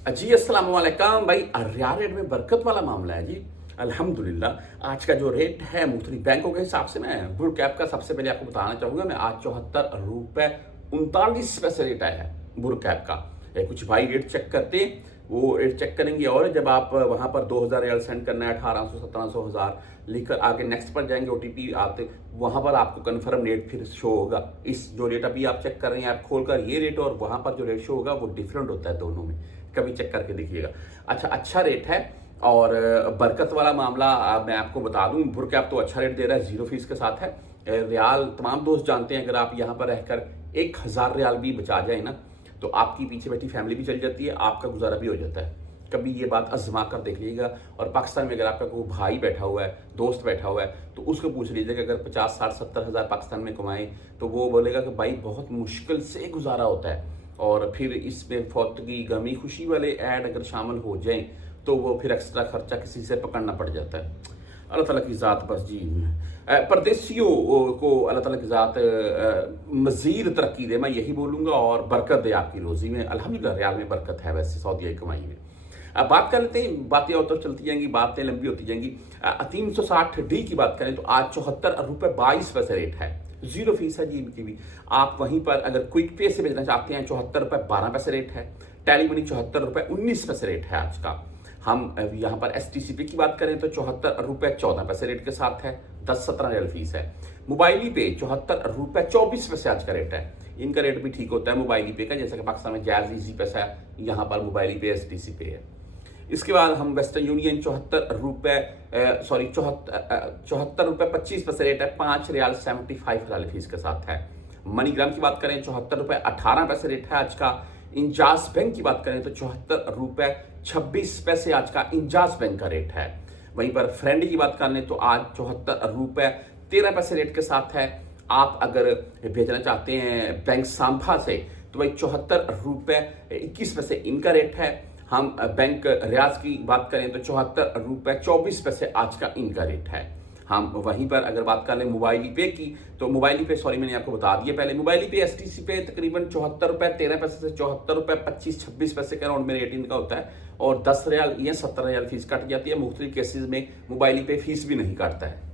जी अस्सलाम वालेकुम भाई। रियाल रेट में बरकत वाला मामला है जी। अल्हम्दुलिल्लाह आज का जो रेट है मुख्तलिफ बैंकों के हिसाब से, मैं बुल कैप का सबसे पहले आपको बताना चाहूँगा। मैं आज 74 रुपये 39 पैसे रेट आया है बुल कैप का। कुछ भाई रेट चेक करते हैं, वो रेट चेक करेंगे और जब आप वहाँ पर 2000 रियाल सेंड करना है 1800 1700 1000 लिखकर आगे नेक्स्ट पर जाएंगे, OTP आते वहाँ पर आपको कन्फर्म रेट फिर शो होगा। इस जो रेट अभी आप चेक कर रहे हैं ऐप खोलकर, ये रेट और वहाँ पर जो रेट शो होगा वो डिफरेंट होता है दोनों में, कभी चेक करके देखिएगा। अच्छा रेट है और बरकत वाला मामला मैं आपको बता दूं, बुर कैप तो अच्छा रेट दे रहा है, 0 फीस के साथ है। रियाल तमाम दोस्त जानते हैं, अगर आप यहाँ पर रहकर 1000 रियाल भी बचा जाए ना तो आपकी पीछे बैठी फैमिली भी चल जाती है, आपका गुजारा भी हो जाता है। कभी ये बात आजमा कर देख लीजिएगा। और पाकिस्तान में अगर आपका कोई भाई बैठा हुआ है, दोस्त बैठा हुआ है, तो उसको पूछ लीजिएगा अगर 50 60 70 हज़ार पाकिस्तान में कमाएं तो वो बोलेगा कि भाई बहुत मुश्किल से गुजारा होता है। और फिर इसमें फौतगी गमी खुशी वाले ऐड अगर शामिल हो जाएं तो वो फिर एक्स्ट्रा खर्चा किसी से पकड़ना पड़ जाता है। अल्लाह ताला की ज़ात बस जी परदेसियों को अल्लाह ताला की ज़ात मज़ीद तरक्की दे, मैं यही बोलूँगा, और बरकत दे आपकी रोज़ी में। अल्हम्दुलिल्लाह रियाल में बरकत है वैसे सऊदी कमाई में। अब बात कर लेते हैं, बातें और तो चलती जाएंगी, बातें लंबी होती जाएंगी। 360D की बात करें तो आज 74 रुपये 22 पैसे रेट है, 0 फीस है जी इनकी भी। आप वहीं पर अगर क्विक पे से भेजना चाहते हैं 74 रुपये 12 पैसे रेट है। टेली मनी 74 रुपये 19 पैसे रेट है आज का। हम यहाँ पर STCP की बात करें तो 74 रुपये 14 पैसे रेट के साथ है, 10-17 रियल फीस है। मोबाइली पे 74 रुपये 24 पैसे आज का रेट है। इनका रेट भी ठीक होता है मोबाइली पे का, जैसा कि पाकिस्तान में जैज़ इजी पैसा है, यहाँ पर मोबाइली पे STC पे है। इसके बाद हम वेस्टर्न यूनियन 74 रुपये 25 पैसे रेट है, 5 रियाल 75 रियाल फीस के साथ है। मनीग्राम की बात करें 74 रुपये 18 पैसे रेट है आज का। इंजाज बैंक की बात करें तो 74 रुपये 26 पैसे आज का इंजाज बैंक का रेट है। वहीं पर फ्रेंड की बात कर लें तो आज 74 रुपये 13 पैसे रेट के साथ है। आप अगर भेजना चाहते हैं बैंक सांभा से तो भाई 74 रुपये 21 पैसे इनका रेट है। हम बैंक रियाज की बात करें तो 74 रुपये 24 पैसे आज का इनका रेट है। हम वहीं पर अगर बात कर लें मोबाइली पे की तो मोबाइली पे मैंने आपको बता दिया पहले, मोबाइली पे STC पे तकरीबन 74 रुपये 13 पैसे से 74 रुपये 25-26 पैसे के राउंड में रेट इनका होता है। और 10 रियाल या 17 रियाल फीस कट जाती है। मुख्तलिफ केसेस में मोबाइली पे फीस भी नहीं काटता है।